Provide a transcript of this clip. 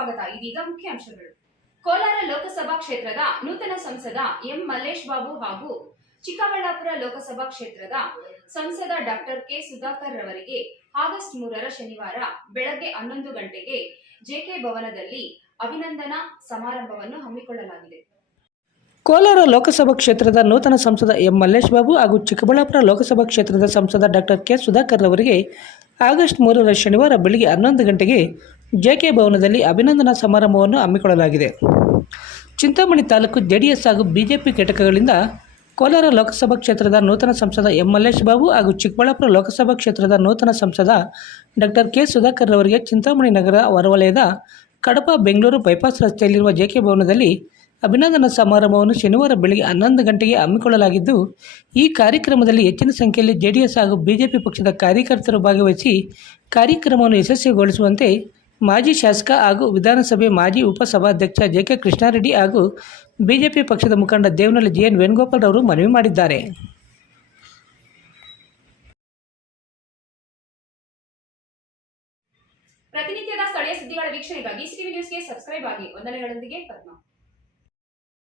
ಸ್ವಾಗತ. ಇದೀಗ ಮುಖ್ಯಾಂಶಗಳು. ಕೋಲಾರ ಲೋಕಸಭಾ ಕ್ಷೇತ್ರದ ನೂತನ ಸಂಸದ ಎಂ ಮಲ್ಲೇಶ್ ಬಾಬು ಹಾಗೂ ಚಿಕ್ಕಬಳ್ಳಾಪುರ ಲೋಕಸಭಾ ಕ್ಷೇತ್ರದ ಸಂಸದ ಡಾಕ್ಟರ್ ಕೆ ಸುಧಾಕರ್ ರವರಿಗೆ ಆಗಸ್ಟ್ 3 ಶನಿವಾರ ಬೆಳಗ್ಗೆ 11 ಗಂಟೆಗೆ ಜೆಕೆ ಭವನದಲ್ಲಿ ಅಭಿನಂದನಾ ಸಮಾರಂಭವನ್ನು ಹಮ್ಮಿಕೊಳ್ಳಲಾಗಿದೆ. ಕೋಲಾರ ಲೋಕಸಭಾ ಕ್ಷೇತ್ರದ ನೂತನ ಸಂಸದ ಎಂ ಮಲ್ಲೇಶ್ ಬಾಬು ಹಾಗೂ ಚಿಕ್ಕಬಳ್ಳಾಪುರ ಲೋಕಸಭಾ ಕ್ಷೇತ್ರದ ಸಂಸದ ಡಾಕ್ಟರ್ ಕೆ ಸುಧಾಕರ್ ರವರಿಗೆ ಆಗಸ್ಟ್ 3 ಶನಿವಾರ ಬೆಳಗ್ಗೆ 11 ಗಂಟೆಗೆ ಜೆಕೆ ಭವನದಲ್ಲಿ ಅಭಿನಂದನಾ ಸಮಾರಂಭವನ್ನು ಹಮ್ಮಿಕೊಳ್ಳಲಾಗಿದೆ. ಚಿಂತಾಮಣಿ ತಾಲೂಕು ಜೆಡಿಎಸ್ ಹಾಗೂ ಬಿಜೆಪಿ ಘಟಕಗಳಿಂದ ಕೋಲಾರ ಲೋಕಸಭಾ ಕ್ಷೇತ್ರದ ನೂತನ ಸಂಸದ ಎಂ ಮಲ್ಲೇಶ್ ಬಾಬು ಹಾಗೂ ಚಿಕ್ಕಬಳ್ಳಾಪುರ ಲೋಕಸಭಾ ಕ್ಷೇತ್ರದ ನೂತನ ಸಂಸದ ಡಾಕ್ಟರ್ ಕೆ ಸುಧಾಕರ್ ರವರಿಗೆ ಚಿಂತಾಮಣಿ ನಗರ ಹೊರವಲಯದ ಕಡಪ ಬೆಂಗಳೂರು ಬೈಪಾಸ್ ರಸ್ತೆಯಲ್ಲಿರುವ ಜೆಕೆ ಭವನದಲ್ಲಿ ಅಭಿನಂದನಾ ಸಮಾರಂಭವನ್ನು ಶನಿವಾರ ಬೆಳಗ್ಗೆ 11 ಗಂಟೆಗೆ ಹಮ್ಮಿಕೊಳ್ಳಲಾಗಿದ್ದು, ಈ ಕಾರ್ಯಕ್ರಮದಲ್ಲಿ ಹೆಚ್ಚಿನ ಸಂಖ್ಯೆಯಲ್ಲಿ ಜೆಡಿಎಸ್ ಹಾಗೂ ಬಿಜೆಪಿ ಪಕ್ಷದ ಕಾರ್ಯಕರ್ತರು ಭಾಗವಹಿಸಿ ಕಾರ್ಯಕ್ರಮವನ್ನು ಯಶಸ್ವಿಗೊಳಿಸುವಂತೆ ಮಾಜಿ ಶಾಸಕ ಹಾಗೂ ವಿಧಾನಸಭೆ ಮಾಜಿ ಉಪಸಭಾಧ್ಯಕ್ಷ ಜೆ.ಕೆ. ಕೃಷ್ಣಾರೆಡ್ಡಿ ಹಾಗೂ ಬಿಜೆಪಿ ಪಕ್ಷದ ಮುಖಂಡ ದೇವನಹಳ್ಳಿ ಜಿ.ಎನ್. ವೇಣುಗೋಪಾಲ್ ಅವರು ಮನವಿ ಮಾಡಿದ್ದಾರೆ. ಪ್ರತಿನಿತ್ಯದ ಸ್ಥಳೀಯ ಸುದ್ದಿಗಳ ವೀಕ್ಷಣೆಗಾಗಿ ಸಿಟಿವಿ ನ್ಯೂಸ್ಗೆ ಸಬ್ಸ್ಕ್ರೈಬ್ ಆಗಿ. ವಂದನೆಗಳೊಂದಿಗೆ ಪದ್ಮ.